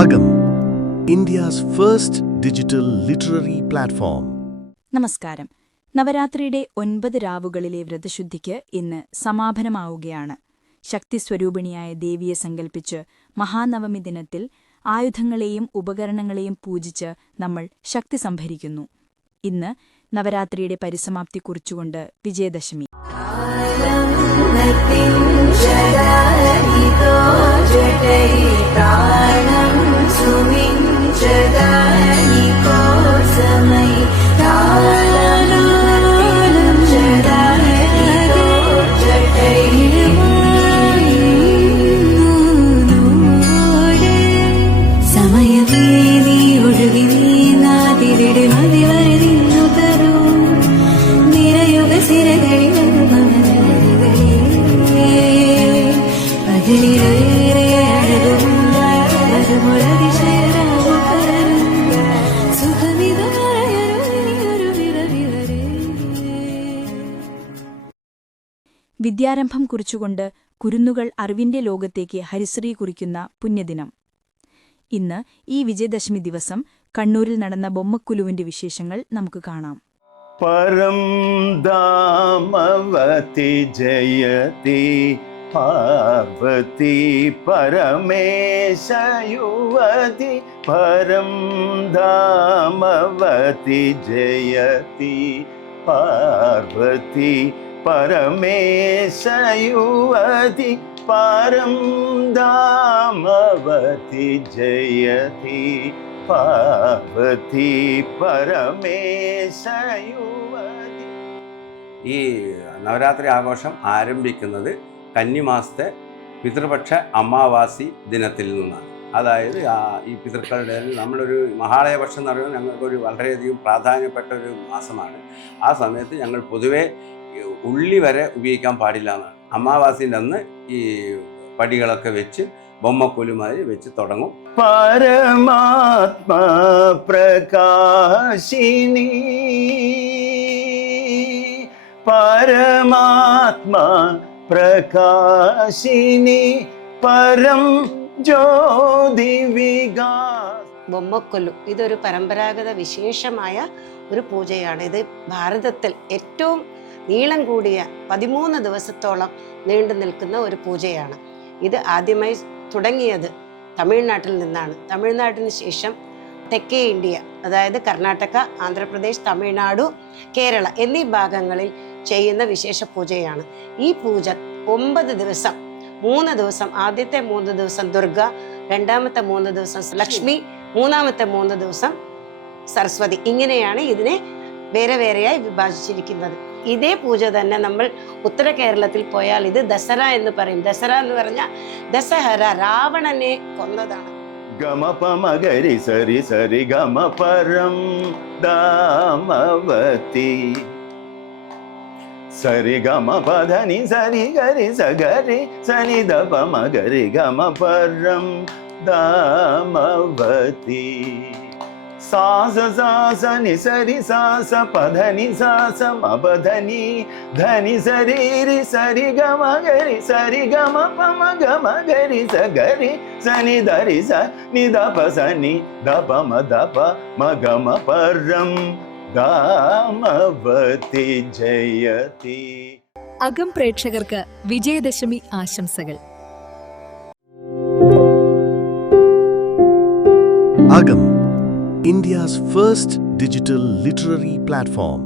Agam, India's first digital literary platform. നമസ്കാരം. നവരാത്രിയുടെ 9 രാവുകളിലെ വ്രതശുദ്ധിക്ക് ഇന്ന് സമാപനമാവുകയാണ്. ശക്തിസ്വരൂപിണിയായ ദേവിയെ സങ്കൽപ്പിച്ച് മഹാനവമി ദിനത്തിൽ ആയുധങ്ങളെയും ഉപകരണങ്ങളെയും പൂജിച്ച് നമ്മൾ ശക്തി സംഭരിക്കുന്നു. ഇന്ന് നവരാത്രിയുടെ പരിസമാപ്തി കുറിച്ചുകൊണ്ട് വിജയദശമി. വിദ്യാരംഭം കുറിച്ചുകൊണ്ട് കുരുന്നുകൾ അറിവിന്റെ ലോകത്തേക്ക് ഹരിശ്രീ കുറിക്കുന്ന പുണ്യദിനം. ഇന്ന് ഈ വിജയദശമി ദിവസം കണ്ണൂരിൽ നടന്ന ബൊമ്മക്കുലുവിന്റെ വിശേഷങ്ങൾ നമുക്ക് കാണാം. പരം ദാമവതി ജയതി പാർവതി പരമേശയുവതി പരം ദാമവതി ജയതി പാർവതി പരമേശയുവതി പരം ദാമവതി ജയതി പാർവതി പരമേശയുവതി. ഈ നവരാത്രി ആഘോഷം ആരംഭിക്കുന്നത് കന്നിമാസത്തെ പിതൃപക്ഷ അമാവാസി ദിനത്തിൽ നിന്നാണ്. അതായത് ഈ പിതൃക്കളുടെ നമ്മളൊരു മഹാളയപക്ഷം എന്ന് പറയുന്നത് ഞങ്ങൾക്കൊരു വളരെയധികം പ്രാധാന്യപ്പെട്ട ഒരു മാസമാണ്. ആ സമയത്ത് ഞങ്ങൾ പൊതുവെ ഉള്ളി വരെ ഉപയോഗിക്കാൻ പാടില്ല എന്നാണ്. അമാവാസിൻ്റെ അന്ന് ഈ പടികളൊക്കെ വെച്ച് ബൊമ്മക്കൊലുമാതിരി വെച്ച് തുടങ്ങും. പരമാത്മാ പ്രകാശിനി പരമാത്മാ പ്രകാശിനി പരം ജ്യോതി വികാസ്. ബൊമ്മക്കൊല്ലു ഇതൊരു പരമ്പരാഗത വിശേഷമായ ഒരു പൂജയാണ്. ഇത് ഭാരതത്തിൽ ഏറ്റവും നീളം കൂടിയ 13 ദിവസത്തോളം നീണ്ടു നിൽക്കുന്ന ഒരു പൂജയാണ്. ഇത് ആദ്യമായി തുടങ്ങിയത് തമിഴ്നാട്ടിൽ നിന്നാണ്. തമിഴ്നാട്ടിന് ശേഷം തെക്കേ ഇന്ത്യ, അതായത് കർണാടക, ആന്ധ്രാപ്രദേശ്, തമിഴ്നാടു, കേരള എന്നീ ഭാഗങ്ങളിൽ ചെയ്യുന്ന വിശേഷ പൂജയാണ്. ഈ പൂജ 9 ദിവസം, 3 ദിവസം, ആദ്യത്തെ 3 ദിവസം ദുർഗ, രണ്ടാമത്തെ 3 ദിവസം ലക്ഷ്മി, മൂന്നാമത്തെ 3 ദിവസം സരസ്വതി, ഇങ്ങനെയാണ് ഇതിനെ വേറെ വേറെയായി വിഭാജിച്ചിരിക്കുന്നത്. ഇതേ പൂജ തന്നെ നമ്മൾ ഉത്തര കേരളത്തിൽ പോയാൽ ഇത് ദസറ എന്ന് പറയും. ദസറ എന്ന് പറഞ്ഞാൽ ദസഹര, രാവണനെ കൊന്നതാണ്. ഗമപമഗരി സരി സരി ഗമ പരം ദാമവതി സരി ഗമ പധനി സരി ഗരി സഗരി സനി ദപമഗരി ഗമ പരം ദാമവതി സാസ സാസ നി സരി സാസ പധനി സാസ മപധനി ധനി സരി രി സരി ഗമ ഗരി സരി ഗമ പമ ഗമ ഗരി സഗരി സനി ധരി സ നി ദപ സനി ദപ മ ദപ മ ഗമ പരം ദാമവതി ജയതി. അകം പ്രേക്ഷകർക്ക് വിജയദശമി ആശംസകൾ. Agam, India's first digital literary platform.